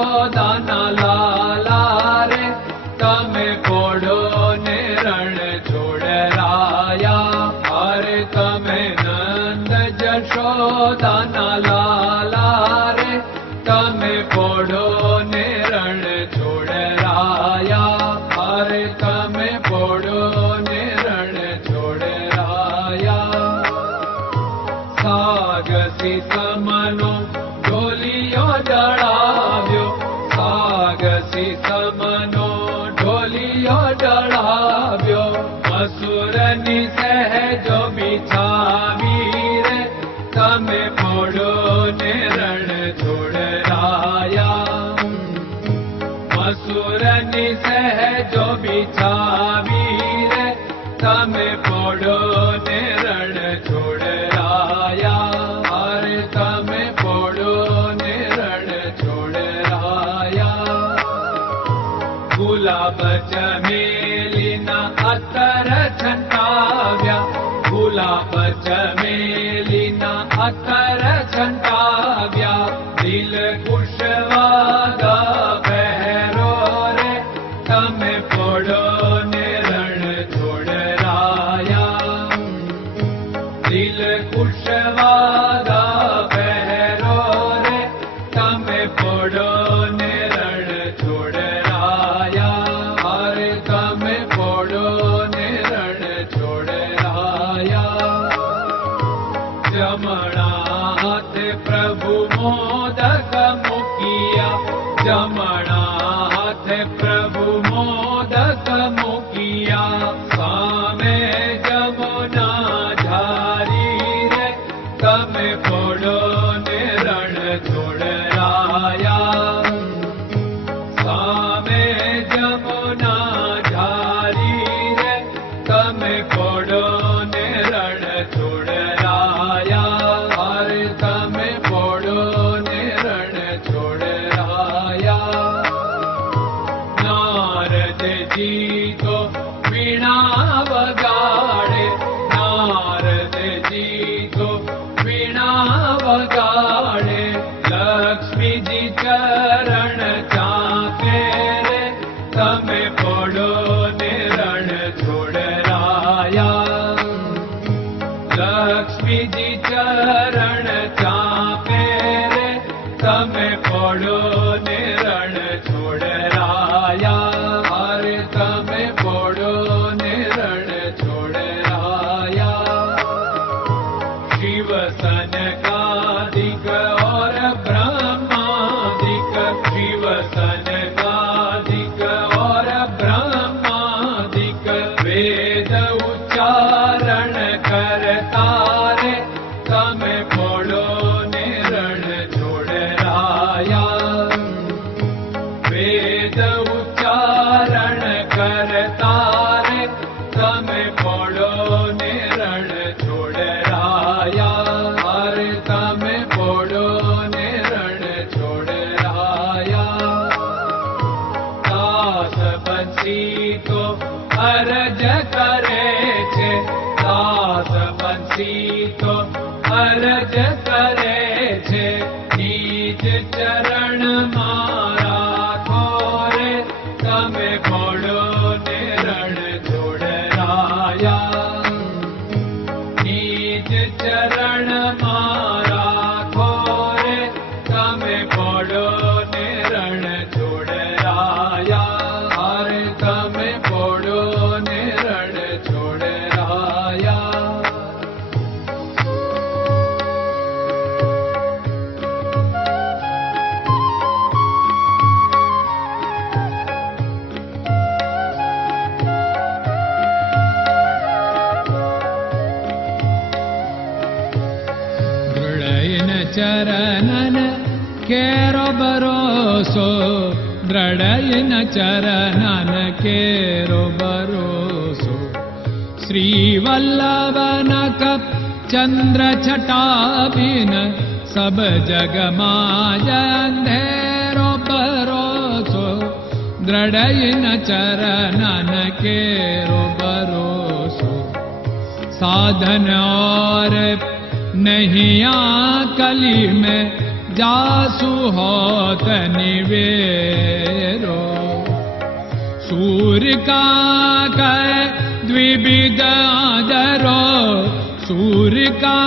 જશોદાના લાલા રે તમે પોડો ને રણ છોડરાયા. અરે તમે નંદ જશોદાના લાલા રે તમે પોડો ને રણ છોડરાયા. અરે તમે પોડો ને રણ છોડરાયા. સાગસી સમનો ઢોલિયો ડળાવ્યો, સાગસી સમનો ઢોલિયો ડળાવ્યો. મસૂરની સહેજો બિછાવી રે તમે પોડો ને રણ છોડરાયા. મસૂરની સહેજો બિછાવી રે તમે પોડો ને રણ છોડરાયા. અરે તમે પોડો ને રણ છોડરાયા. ગુલાબ ચમેલીના અત્તર છંટાવ્યા, ગુલાબ ચમેલીના અત્તર છંટાવ્યા. દિલ કુશવાદા પહેરો રે તમે પોડો ને રણ છોડરાયા. દિલ કુશવાદા પહેરો રે તમે પોડો ને રણ છોડરાયા. અરે તમે પોડો ને રણ છોડરાયા. જમણા હાથે પ્રભુ મોદક મૂકિયા, જમણા હાથે પ્રભુ મોદક મૂકિયા. સામે જમુના ઝારી રે તમે પોડો ને રણ છોડરાયા. સામે જમુના ઝારી રે તમે પોડો ને રણ છોડરાયા. અરે તમે પોડો ને રણ છોડરાયા. નારદજી તો વીણા વગાડે, નારદજી તો વીણા વગાડે. લક્ષ્મીજી ચરણ ચાકે રે તમે પોડો ને રણ છોડરાયા. લક્ષ્મીજી ચરણ ચાપે રે તમે પોડો ને રણ છોડરાયા. અરે તમે પોડો ને રણ છોડરાયા. શિવ સનકાદિક और ब्रह्मादिक, शिव सनकादिक और ब्रह्मादिक. वेद उच्चारण करता रे તમે પોડો ને રણ છોડરાયા. વેદ ઉચ્ચારણ કરતા રે તમે પોડો ને રણ છોડરાયા. અરે તમે પોડો ને રણ છોડરાયા. દાસ બંસી તો અરજ કરે છે, દાસ બંસી તો અરજ કરે છે. નીચ ચરણ મારા ખોરે તમે પોડો ને રણ છોડરાયા. નીચ ચરણ મારા ખોરે તમે પોડો ને રણ છોડરાયા. અરે તમે પોડો ને રણ છોડરાયા. ચરણન કેરો ભરોસો, દ્રઢયન ચરણન કેરો ભરોસો. શ્રી વલ્લભન કપ ચંદ્ર છટાબિન સબ જગમાં અંધેરો ભરોસો. દ્રઢયન ચરણન કેરો ભરોસો. साधन और नहीं कली में जासु होत निवेरो सूर्य का कै द्विविध आदरो सूर्य का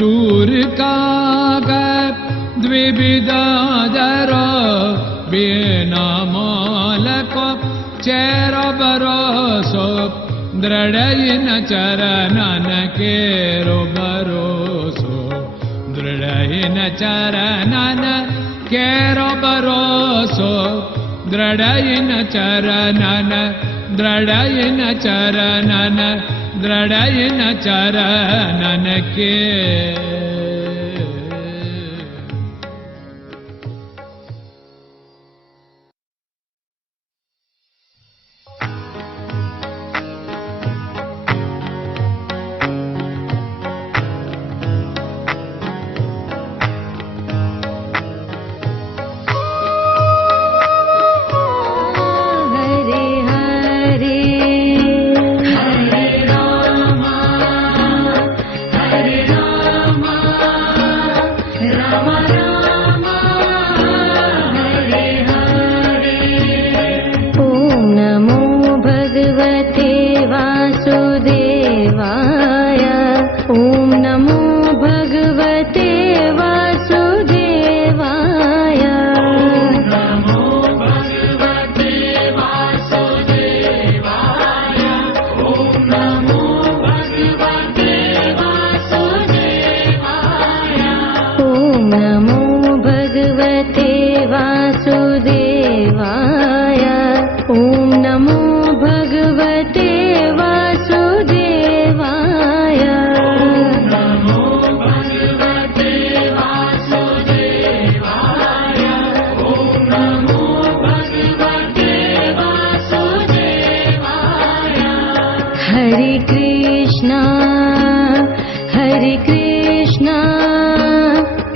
सूर्य का द्विविधादर बिना मालको चेर भरोसो दृढ़ चरणन केरो भरोसो दृढ़ चरणन केरो भरोसो दृढ़ चरणन दृढ़ चरणन दृढ़ चरणन के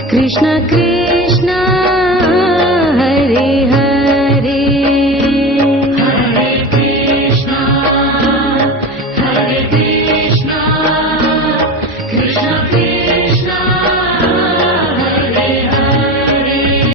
Krishna Krishna